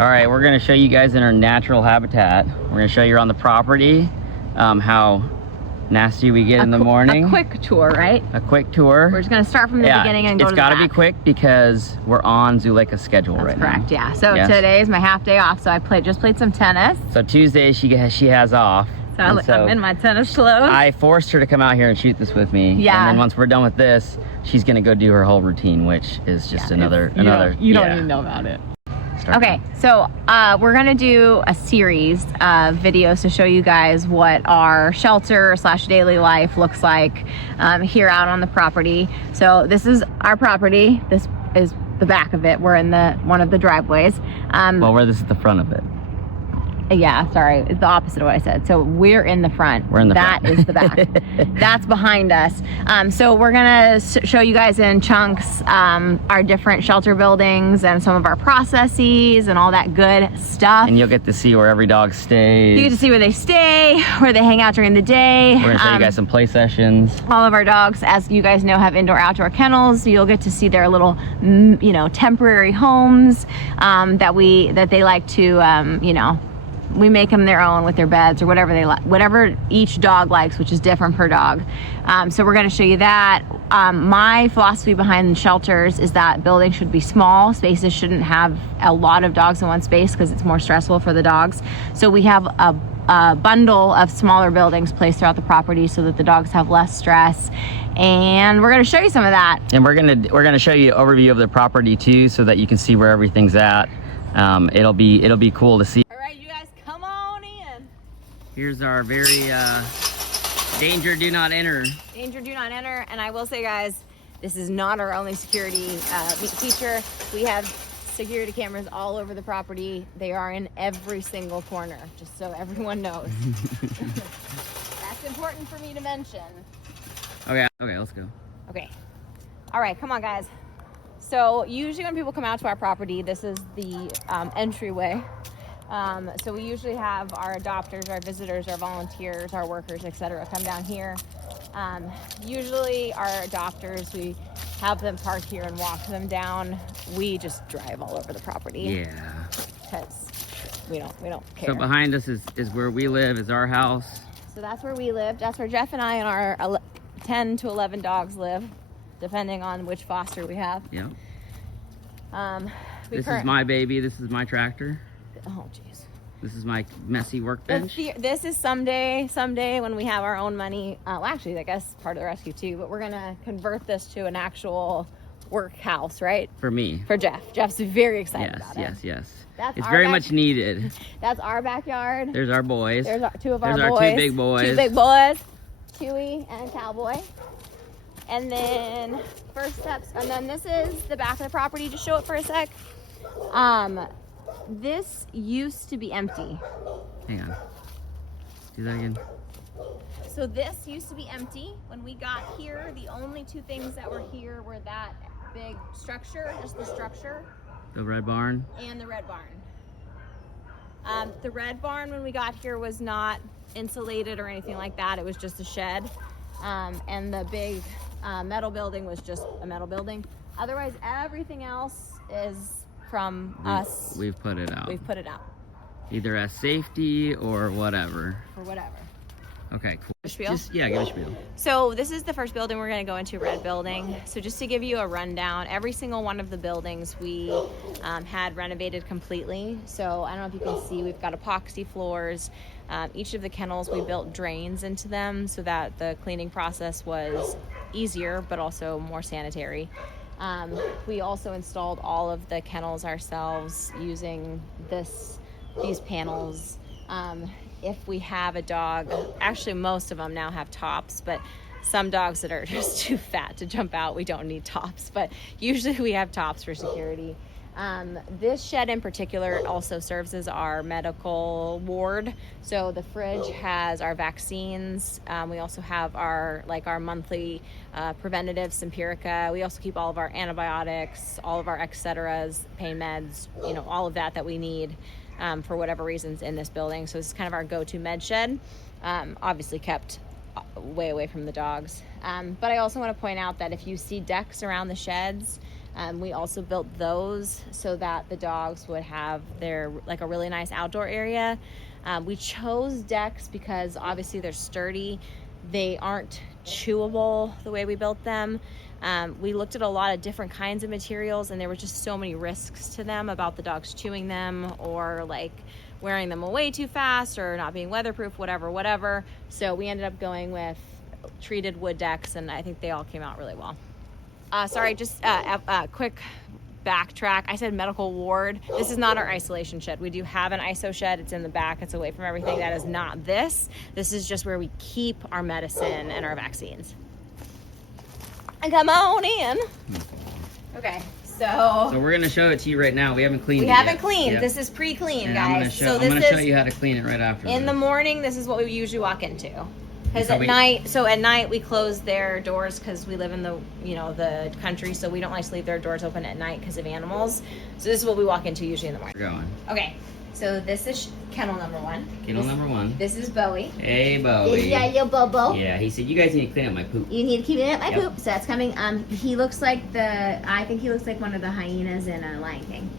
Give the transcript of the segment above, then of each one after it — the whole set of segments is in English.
All right, we're gonna show you guys in our natural habitat. We're gonna show you around the property, how nasty we get in the morning. A quick tour, right? A quick tour. We're just gonna start from the beginning and go to the back. It's gotta be quick because we're on Zuleika's schedule right now. Correct, yeah. So today is my half day off, so I just played some tennis. So Tuesday she has off. So I'm in my tennis clothes. I forced her to come out here and shoot this with me. Yeah. And then once we're done with this, she's gonna go do her whole routine, which is just another. You don't even know about it. Okay, so we're gonna do a series of videos to show you guys what our shelter / daily life looks like here out on the property. So this is our property. This is the back of it. We're in one of the driveways. This is the front of it. Yeah, sorry, it's the opposite of what I said. So we're in the front. We're in the front. That is the back. That's behind us. So we're gonna show you guys in chunks our different shelter buildings and some of our processes and all that good stuff. And you'll get to see where every dog stays. You get to see where they stay, where they hang out during the day. We're gonna show you guys some play sessions. All of our dogs, as you guys know, have indoor-outdoor kennels. So you'll get to see their little, temporary homes that they like to, we make them their own with their beds or whatever they like, whatever each dog likes, which is different per dog. So we're going to show you that. My philosophy behind shelters is that buildings should be small. Spaces shouldn't have a lot of dogs in one space because it's more stressful for the dogs. So we have a bundle of smaller buildings placed throughout the property so that the dogs have less stress. And we're going to show you some of that. And we're going to show you an overview of the property too, so that you can see where everything's at. It'll be cool to see. Here's our very danger do not enter. Danger do not enter. And I will say, guys, this is not our only security feature. We have security cameras all over the property. They are in every single corner, just so everyone knows. That's important for me to mention. Okay, let's go. Okay. All right, come on, guys. So usually when people come out to our property, this is the entryway. So we usually have our adopters, our visitors, our volunteers, our workers, etc. come down here. Usually our adopters, we have them park here and walk them down. We just drive all over the property. Yeah. Because we don't care. So behind us is where we live, is our house. So that's where we live. That's where Jeff and I and our 10 to 11 dogs live, depending on which foster we have. Yeah. This is my baby. This is my tractor. Oh, jeez. This is my messy workbench. This is someday when we have our own money. Actually, I guess part of the rescue too, but we're going to convert this to an actual work house, right? For me. For Jeff. Jeff's very excited about it. Yes. That's it's very much needed. That's our backyard. There's our boys. There's two of our boys. There's our two big boys. Two big boys. Chewy and Cowboy. And then first steps. And then this is the back of the property. Just show it for a sec. This used to be empty. Hang on. Do that again. So this used to be empty. When we got here, the only two things that were here were that big structure, just the structure. The red barn. And the red barn. The red barn, when we got here, was not insulated or anything like that. It was just a shed. And the big metal building was just a metal building. Otherwise, everything else is from us. We've put it out. We've put it out. Either as safety or whatever. For whatever. Okay, cool. Spiel? Give a spiel. So this is the first building we're going to go into, red building. So just to give you a rundown, every single one of the buildings we had renovated completely. So I don't know if you can see, we've got epoxy floors. Each of the kennels, we built drains into them so that the cleaning process was easier, but also more sanitary. We also installed all of the kennels ourselves using these panels. If we have a dog, actually most of them now have tops, but some dogs that are just too fat to jump out, we don't need tops, but usually we have tops for security. This shed in particular also serves as our medical ward. So the fridge has our vaccines. We also have our monthly preventative Simpirica. We also keep all of our antibiotics, all of our et ceteras, pain meds, all of that we need for whatever reasons in this building. So this is kind of our go-to med shed. Obviously kept way away from the dogs. But I also want to point out that if you see decks around the sheds, We also built those so that the dogs would have their like a really nice outdoor area. We chose decks because obviously they're sturdy. They aren't chewable the way we built them. We looked at a lot of different kinds of materials, and there were just so many risks to them about the dogs chewing them or like wearing them away too fast or not being weatherproof, whatever. So we ended up going with treated wood decks, and I think they all came out really well. Sorry, just a quick backtrack. I said medical ward. This is not our isolation shed. We do have an ISO shed. It's in the back. It's away from everything. That is not this. This is just where we keep our medicine and our vaccines. And come on in. Okay, so we're gonna show it to you right now. We haven't cleaned it. We haven't yet. cleaned. Yep. This is pre-clean, And guys. I'm gonna show you how to clean it right after. In the morning, this is what we usually walk into. Because So at night we close their doors because we live in the country, so we don't like to leave their doors open at night because of animals. So this is what we walk into usually in the morning. We're going. Okay, so this is kennel number 1. Number 1. This is Bowie. Hey, Bowie. Yeah, yo, Bobo. Yeah, he said you guys need to clean up my poop. You need to keep it up my Yep. poop. So that's coming. He looks like I think he looks like one of the hyenas in Lion King.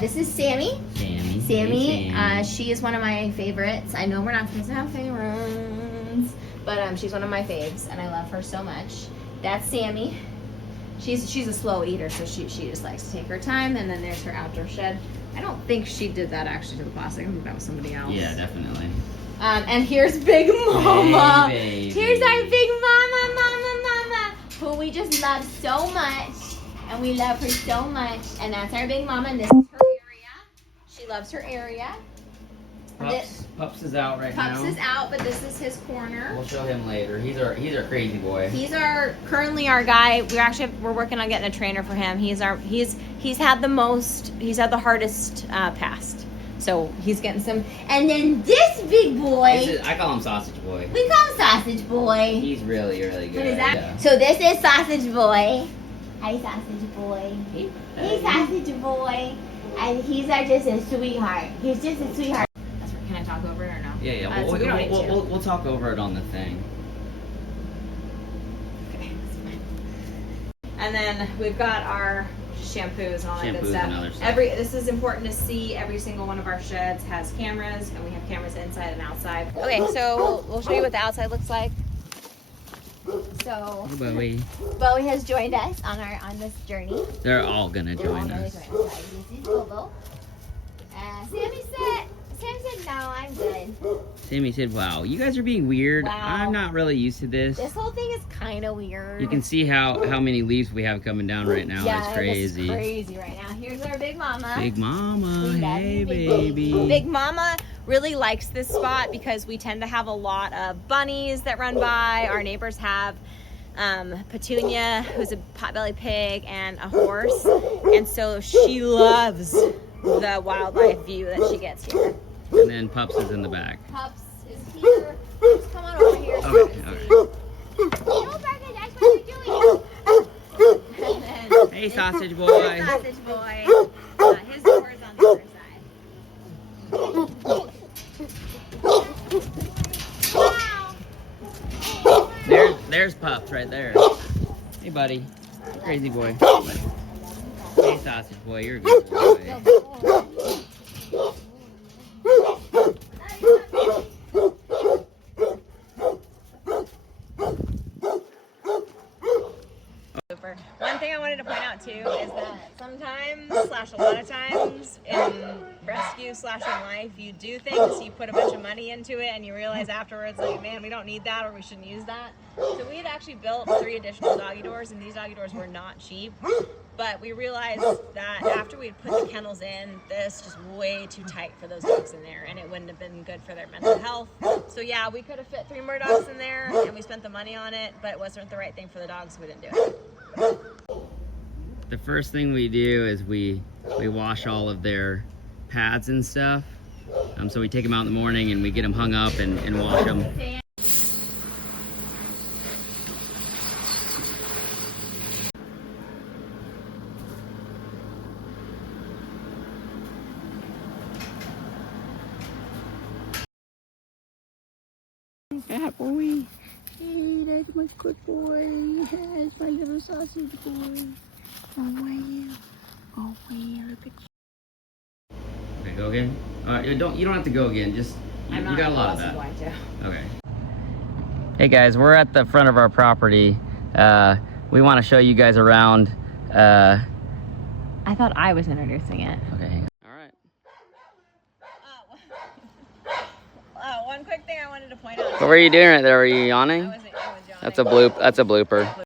This is Sammy. Sammy. She is one of my favorites. I know we're not supposed to have favorites, but she's one of my faves, and I love her so much. That's Sammy. She's a slow eater, so she just likes to take her time. And then there's her outdoor shed. I don't think she did that actually to the plastic. I think that was somebody else. Yeah, definitely. And here's Big Mama. Hey, Here's our Big Mama, who we just love so much. And we love her so much. And that's our Big Mama, and this is her area. She loves her area. Pups is out right now. Pups is out, but this is his corner. We'll show him later. He's our crazy boy. He's currently our guy. We're working on getting a trainer for him. He's had the hardest past. So he's getting some. And then this big boy. I call him Sausage Boy. We call him Sausage Boy. He's really, really good. What is that? Yeah. So this is Sausage Boy. Hi, Sausage Boy. Hey, Sausage Boy. And he's just a sweetheart. He's just a sweetheart. Can I talk over it or no? Yeah. So we don't need to. We'll talk over it on the thing. Okay. And then we've got our shampoos and all that good Shampoos stuff. and other stuff. This is important to see. Every single one of our sheds has cameras, and we have cameras inside and outside. Okay, so we'll show you what the outside looks like. So Bowie. Bowie has joined us on this journey. They're all gonna join us. This is Bobo. Sammy said no, I'm good. Sammy said, "Wow, you guys are being weird. Wow. I'm not really used to this." This whole thing is kind of weird. You can see how many leaves we have coming down right now. Yeah, it's crazy. It's crazy right now. Here's our Big Mama. Big Mama, We love hey you, baby. Big Mama really likes this spot because we tend to have a lot of bunnies that run by. Our neighbors have Petunia, who's a potbelly pig, and a horse, and so she loves the wildlife view that she gets here. And then Pups is in the back. Pups is here. Pups, come on over here. Okay. No, Burger, that's what you're doing. And then Hey, Sausage Boy. Hey, Sausage Boy. His door is on the other side. There's Pups right there. Hey, buddy. Crazy boy. Hey, Sausage Boy. You're a good boy. One thing I wanted to point out too is that sometimes, / a lot of times, in rescue / in life, you do things, you put a bunch of money into it, and you realize afterwards, like, man, we don't need that, or we shouldn't use that. So we had actually built 3 additional doggy doors, and these doggy doors were not cheap. But we realized that after we had put the kennels in, this just way too tight for those dogs in there, and it wouldn't have been good for their mental health. So yeah, we could have fit 3 more dogs in there, and we spent the money on it, but it wasn't the right thing for the dogs, so we didn't do it. The first thing we do is we wash all of their pads and stuff. So we take them out in the morning and we get them hung up and wash them. Fat boy. Hey, that's my good boy. That's my little sausage boy. Go again? You don't have to go again. Just you got a lot of that. Going to. Okay. Hey guys, we're at the front of our property. We want to show you guys around. I thought I was introducing it. Okay, hang on. All right. One quick thing I wanted to point out. What were you doing right there? Were you yawning? I was yawning. That's a blooper.